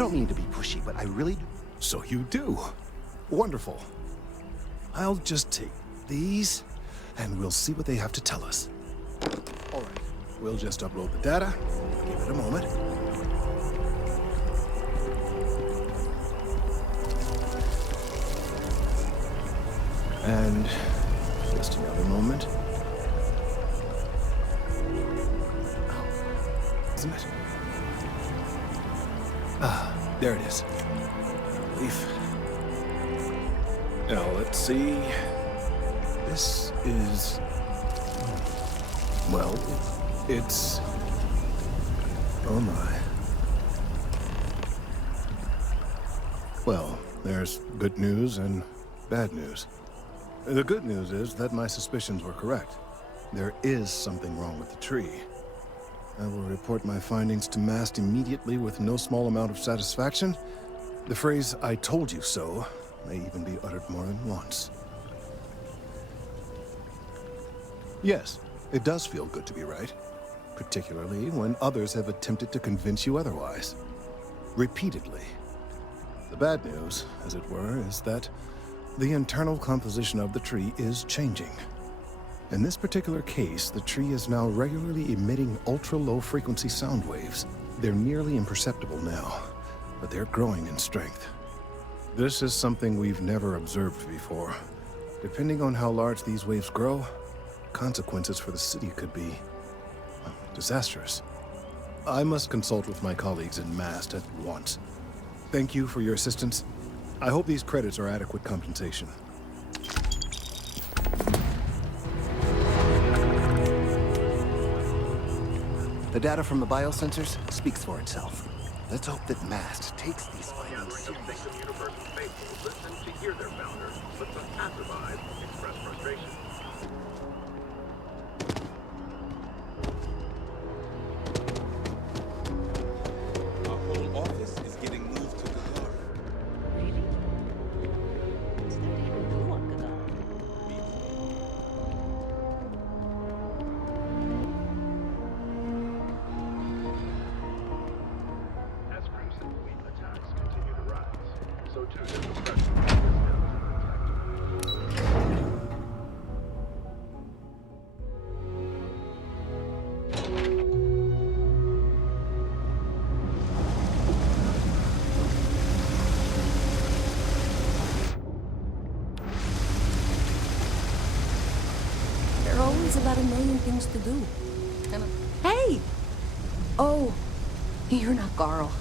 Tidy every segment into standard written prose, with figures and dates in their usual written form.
don't mean to be pushy, but I really... So you do. Wonderful. I'll just take these, and we'll see what they have to tell us. All right, we'll just upload the data. Give it a moment. And just another moment. Oh, isn't it? Ah, there it is. Relief. Now, let's see. This is... Well, it's... Oh my. Well, there's good news and bad news. The good news is that my suspicions were correct. There is something wrong with the tree. I will report my findings to MAST immediately with no small amount of satisfaction. The phrase, "I told you so," may even be uttered more than once. Yes, it does feel good to be right, particularly when others have attempted to convince you otherwise. Repeatedly. The bad news, as it were, is that the internal composition of the tree is changing. In this particular case, the tree is now regularly emitting ultra-low frequency sound waves. They're nearly imperceptible now, but they're growing in strength. This is something we've never observed before. Depending on how large these waves grow, consequences for the city could be disastrous. I must consult with my colleagues in MAST at once. Thank you for your assistance. I hope these credits are adequate compensation. The data from the biosensors speaks for itself. Let's hope that MAST takes these findings seriously. Listen to hear their founder, but some passerbys express frustration. Our whole office is getting moved to Gadar. Really? What's there to even do on Gadar? As Crimson Fleet attacks continue to rise, so too does the pressure on this attack. There are always about a million things to do. Hey! Oh, you're not Carl.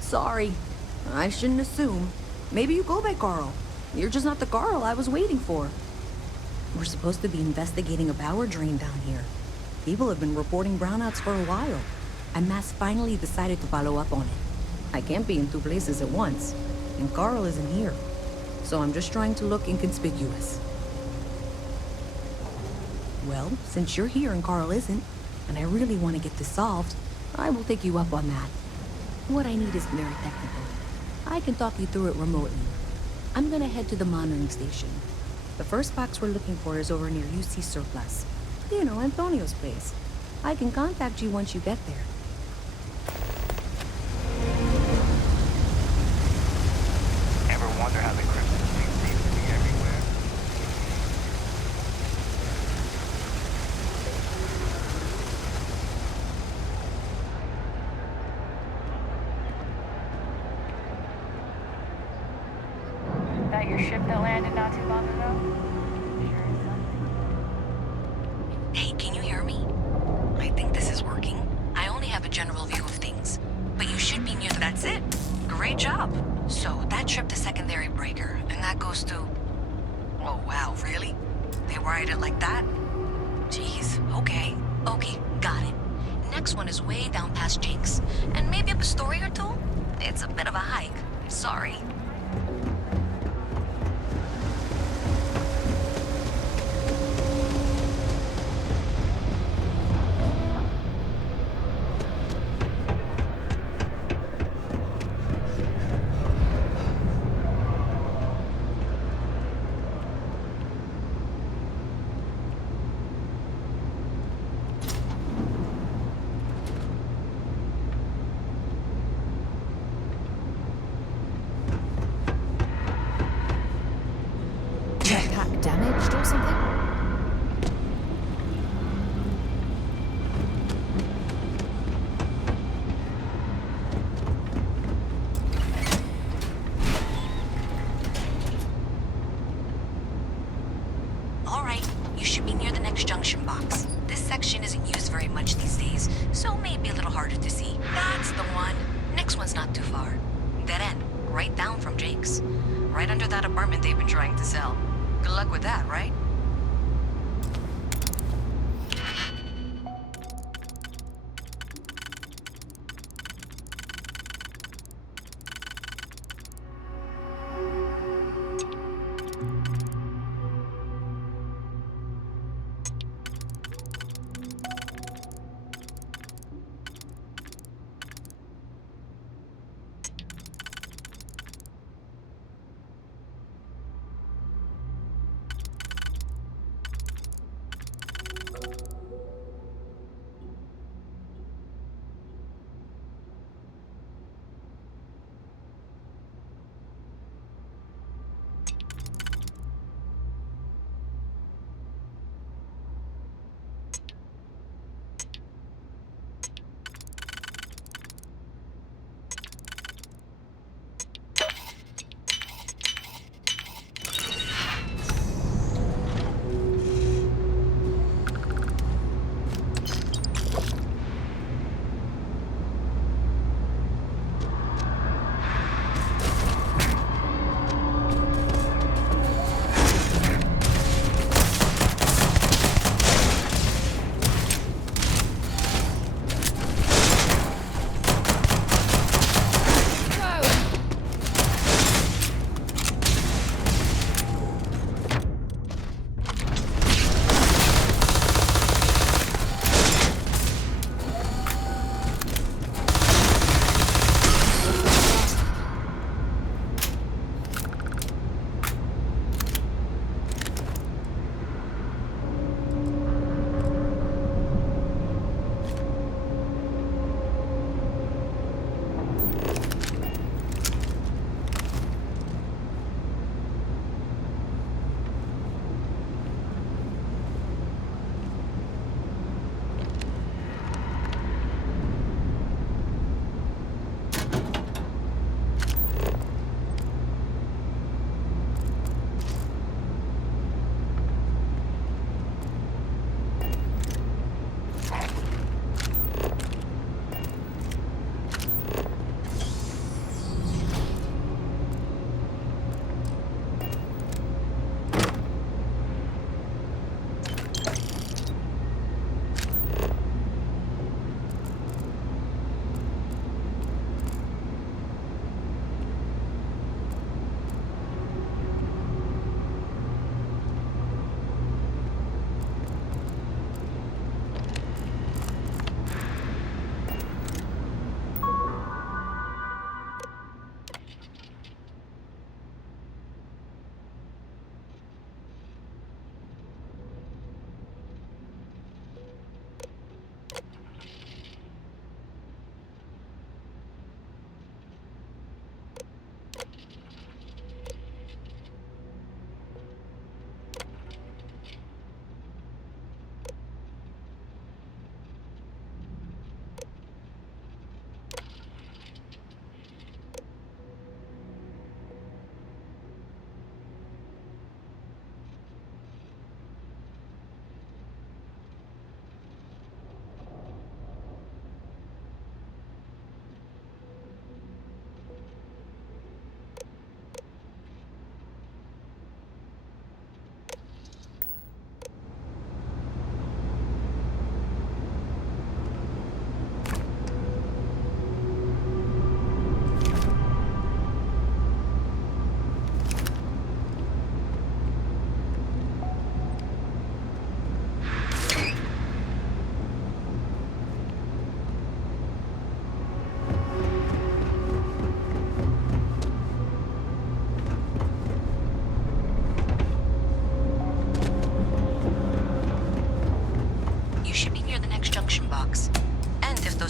Sorry. I shouldn't assume. Maybe you go by Carl. You're just not the Carl I was waiting for. We're supposed to be investigating a power drain down here. People have been reporting brownouts for a while, and MAST finally decided to follow up on it. I can't be in two places at once, and Carl isn't here. So I'm just trying to look inconspicuous. Well, since you're here and Carl isn't, and I really want to get this solved, I will take you up on that. What I need is very technical. I can talk you through it remotely. I'm gonna head to the monitoring station. The first box we're looking for is over near UC Surplus. You know, Antonio's place. I can contact you once you get there. Ever wonder how the Crimson Fleet seems to be everywhere? That your ship that landed not too long ago? Hey, can you hear me? I think this is working. I only have a general view of things, but you should be near the... That's it. Great job. So that trip to secondary breaker, and that goes to... Oh, wow, really? They wired it like that? Jeez, okay. Okay, got it. Next one is way down past Jake's, and maybe up a story or two? It's a bit of a hike. Sorry. damaged or something? All right, you should be near the next junction box. This section isn't used very much these days, so may be a little harder to see. That's the one. Next one's not too far. Dead end, right down from Jake's. Right under that apartment they've been trying to sell. Good luck with that, right?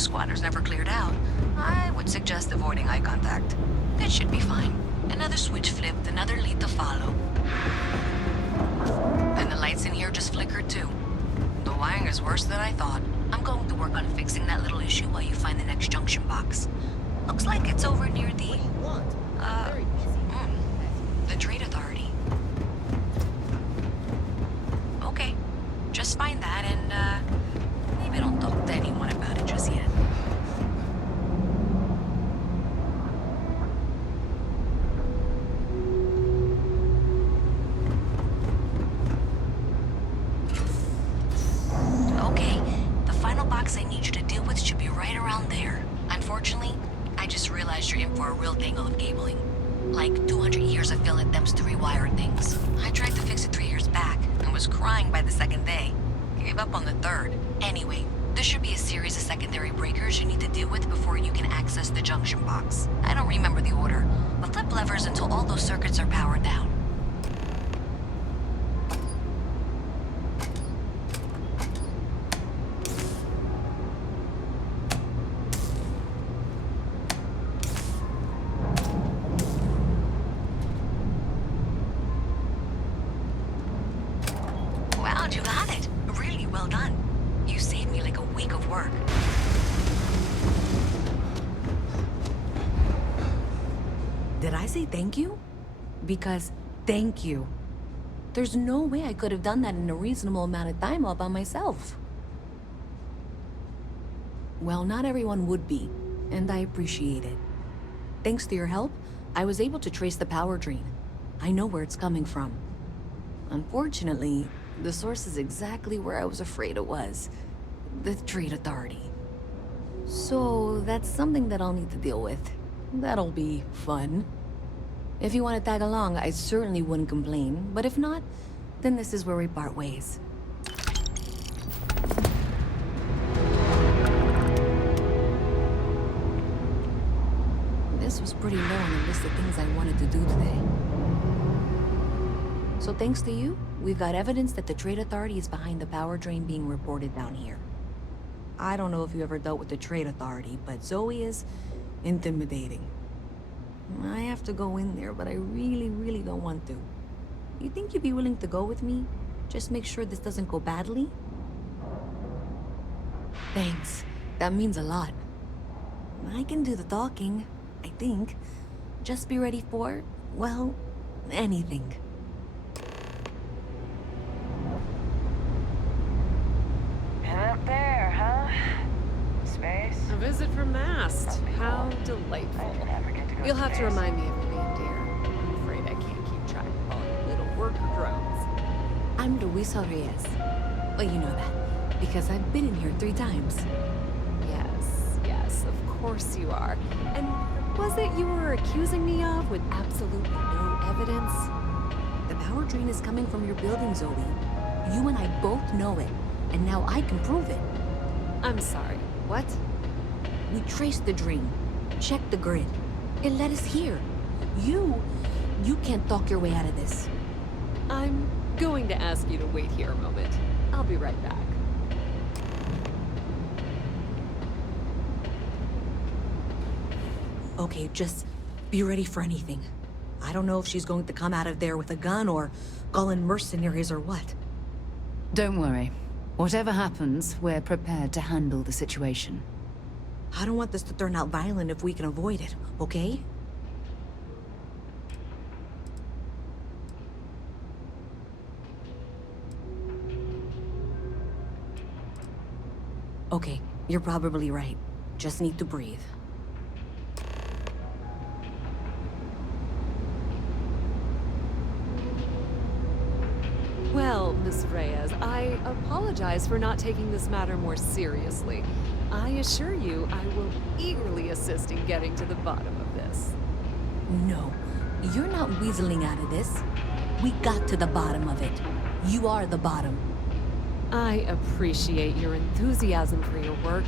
squatters never cleared out, I would suggest avoiding eye contact. It should be fine. Another switch flipped, another lead to follow. the lights in here just flickered too. The wiring is worse than I thought. I'm going to work on fixing that little issue while you find the next junction box. Looks like it's over near the... the Trade Authority. Okay, just find that and, maybe don't talk to anyone about it just yet. Okay, the final box I need you to deal with should be right around there. Unfortunately, I just realized you're in for a real tangle of cabling. Like 200 years of filling them's to rewire things. I tried to fix it 3 years back and was crying by the second day. Gave up on the third. Anyway, there should be a series of secondary breakers you need to deal with before you can access the junction box. I don't remember the order, but flip levers until all those circuits are powered down. Wow, you got it. Really well done. You saved me like a week of work. Did I say thank you? Because thank you. There's no way I could have done that in a reasonable amount of time all by myself. Well, not everyone would be, and I appreciate it. Thanks to your help, I was able to trace the power drain. I know where it's coming from. Unfortunately, the source is exactly where I was afraid it was. The Trade Authority. So, that's something that I'll need to deal with. That'll be fun. If you want to tag along, I certainly wouldn't complain. But if not, then this is where we part ways. This was pretty low on the list of things I wanted to do today. So thanks to you, we've got evidence that the Trade Authority is behind the power drain being reported down here. I don't know if you ever dealt with the Trade Authority, but Zoe is intimidating. I have to go in there, but I really don't want to. You think you'd be willing to go with me? Just make sure this doesn't go badly? Thanks. That means a lot. I can do the talking, I think. Just be ready for, well, anything. And up there, huh? Space? A visit from Mast. How delightful. I never get to go You'll to have to space. remind me of your name, dear. I'm afraid I can't keep track of all your little work drones. I'm Luisa Reyes. Well, you know that, because I've been in here 3 times. Yes, of course you are. And was it you were accusing me of with absolutely no evidence? The power drain is coming from your building, Zoe. You and I both know it, and now I can prove it. I'm sorry, what? We traced the drain, checked the grid. It led us here. You can't talk your way out of this. I'm going to ask you to wait here a moment. I'll be right back. Okay, just be ready for anything. I don't know if she's going to come out of there with a gun or call in mercenaries or what. Don't worry. Whatever happens, we're prepared to handle the situation. I don't want this to turn out violent if we can avoid it, okay? Okay, you're probably right. Just need to breathe. Well, Miss Reyes, I apologize for not taking this matter more seriously. I assure you, I will eagerly assist in getting to the bottom of this. No, you're not weaseling out of this. We got to the bottom of it. You are the bottom. I appreciate your enthusiasm for your work,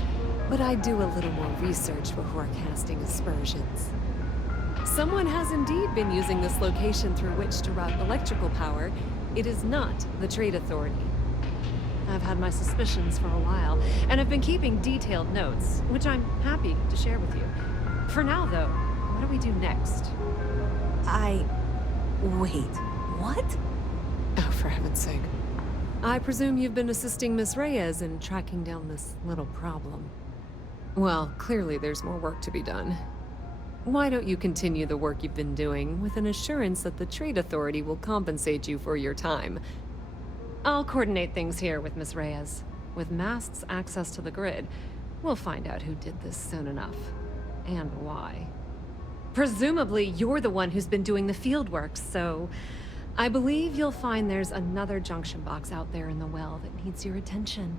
but I do a little more research before casting aspersions. Someone has indeed been using this location through which to route electrical power. It is not the Trade Authority. I've had my suspicions for a while, and I've been keeping detailed notes, which I'm happy to share with you. For now, though, what do we do next? Wait, what? Oh, for heaven's sake. I presume you've been assisting Miss Reyes in tracking down this little problem. Well, clearly there's more work to be done. Why don't you continue the work you've been doing with an assurance that the Trade Authority will compensate you for your time? I'll coordinate things here with Miss Reyes. With Mast's access to the grid, we'll find out who did this soon enough. And why. Presumably, you're the one who's been doing the field work, so I believe you'll find there's another junction box out there in the well that needs your attention.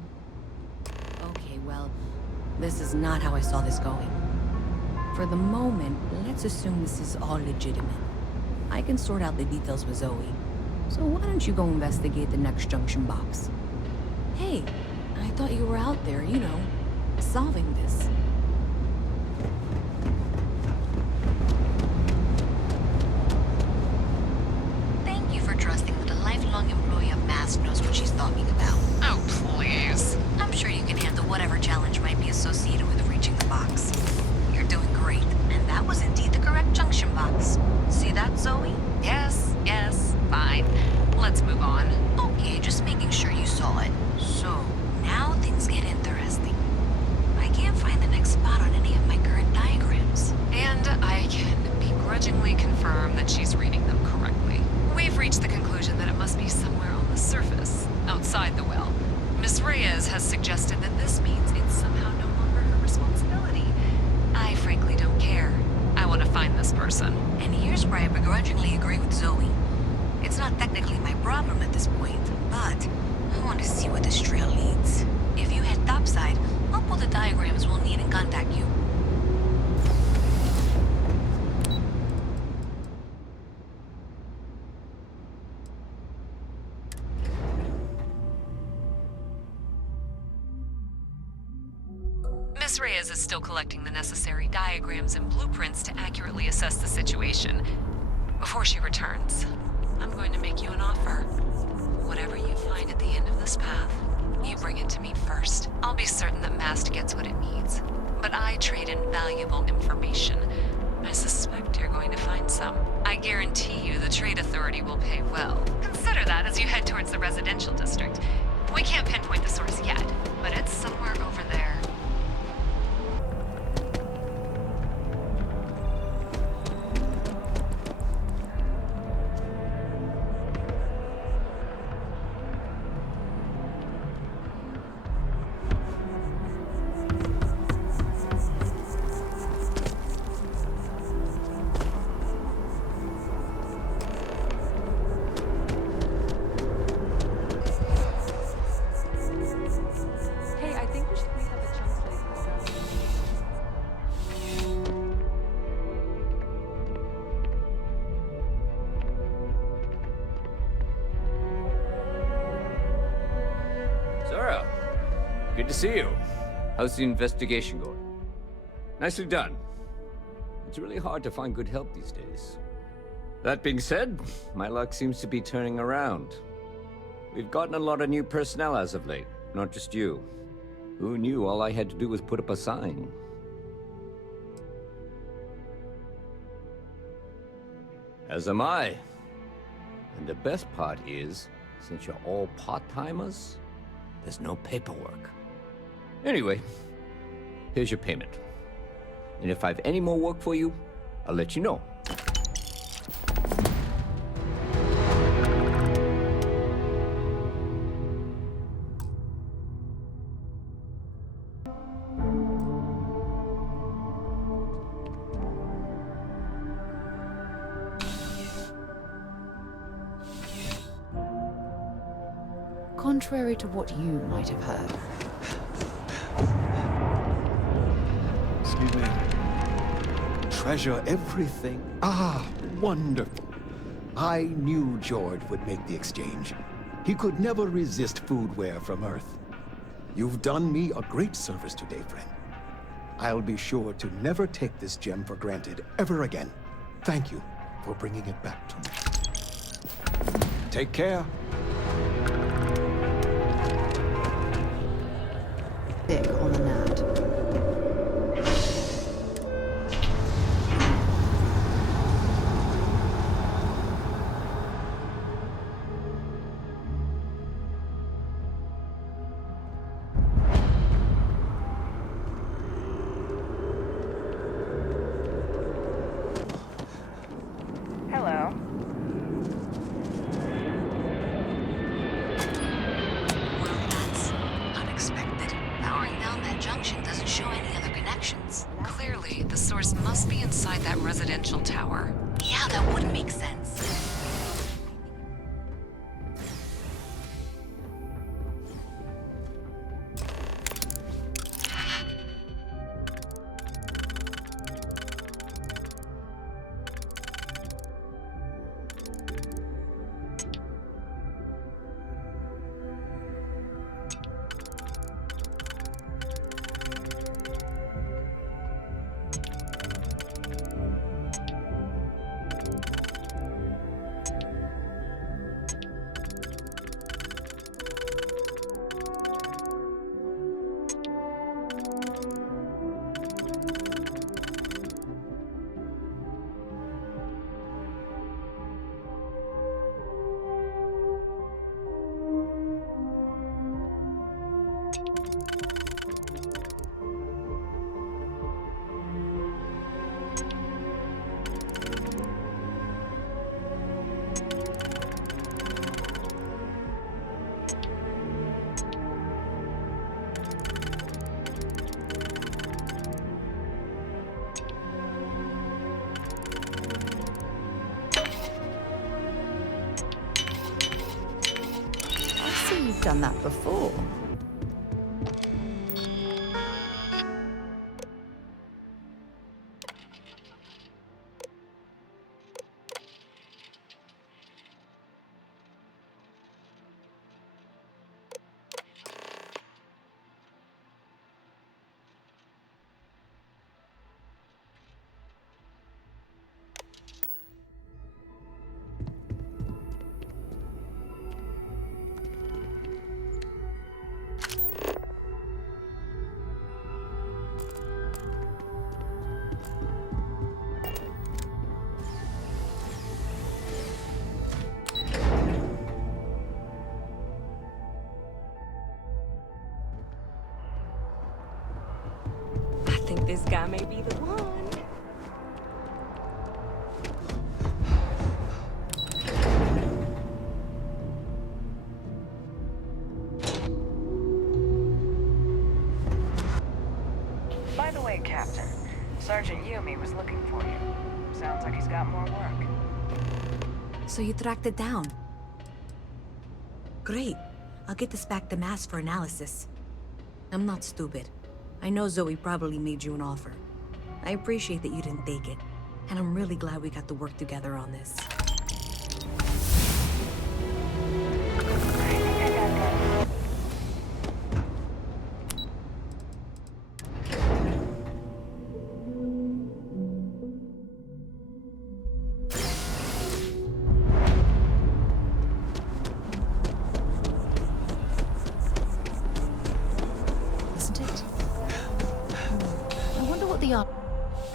Okay, well, this is not how I saw this going. For the moment, let's assume this is all legitimate. I can sort out the details with Zoe. So why don't you go investigate the next junction box? Hey, I thought you were out there, you know, solving this. Thank you for trusting that a lifelong employee of Mask knows what she's talking about. Oh, please. I'm sure you can handle whatever challenge might be associated with reaching the box. You're doing great, and that was indeed the correct junction box. See that, Zoe? Yes, fine. Let's move on. Okay, just making sure you saw it. So, now things get interesting. I can't find the next spot on any of my current diagrams. And I can begrudgingly confirm that she's reading them correctly. We've reached the conclusion that it must be somewhere on the surface, outside the well. Miss Reyes has suggested that this means it's somehow no longer her responsibility. I frankly don't care. I want to find this person. And here's where I begrudgingly agree with Zoe. It's not technically my problem at this point, but I want to see where this trail leads. If you head topside, I'll pull the diagrams we'll need and contact you. Miss Reyes is still collecting the necessary diagrams and blueprints to accurately assess the situation. Before she returns, I'm going to make you an offer. Whatever you find at the end of this path, you bring it to me first. I'll be certain that Mast gets what it needs, but I trade in valuable information. I suspect you're going to find some. I guarantee you the Trade Authority will pay well. Consider that as you head towards the residential district. We can't pinpoint the source yet, but it's somewhere over there. Good to see you. How's the investigation going? Nicely done. It's really hard to find good help these days. That being said, my luck seems to be turning around. We've gotten a lot of new personnel as of late, not just you. Who knew all I had to do was put up a sign? As am I. And the best part is, since you're all part-timers, there's no paperwork. Anyway, here's your payment. And if I have any more work for you, I'll let you know. Contrary to what you might have heard. Excuse me. Treasure everything. Ah, wonderful. I knew George would make the exchange. He could never resist foodware from Earth. You've done me a great service today, friend. I'll be sure to never take this gem for granted ever again. Thank you for bringing it back to me. Take care. Dick on the nat. inside that residential tower. Yeah, that would make sense. You've done that before. I think this guy may be the one. By the way, Captain, Sergeant Yumi was looking for you. Sounds like he's got more work. So you tracked it down. Great. I'll get this back to Mass for analysis. I'm not stupid. I know Zoe probably made you an offer. I appreciate that you didn't take it. And I'm really glad we got to work together on this.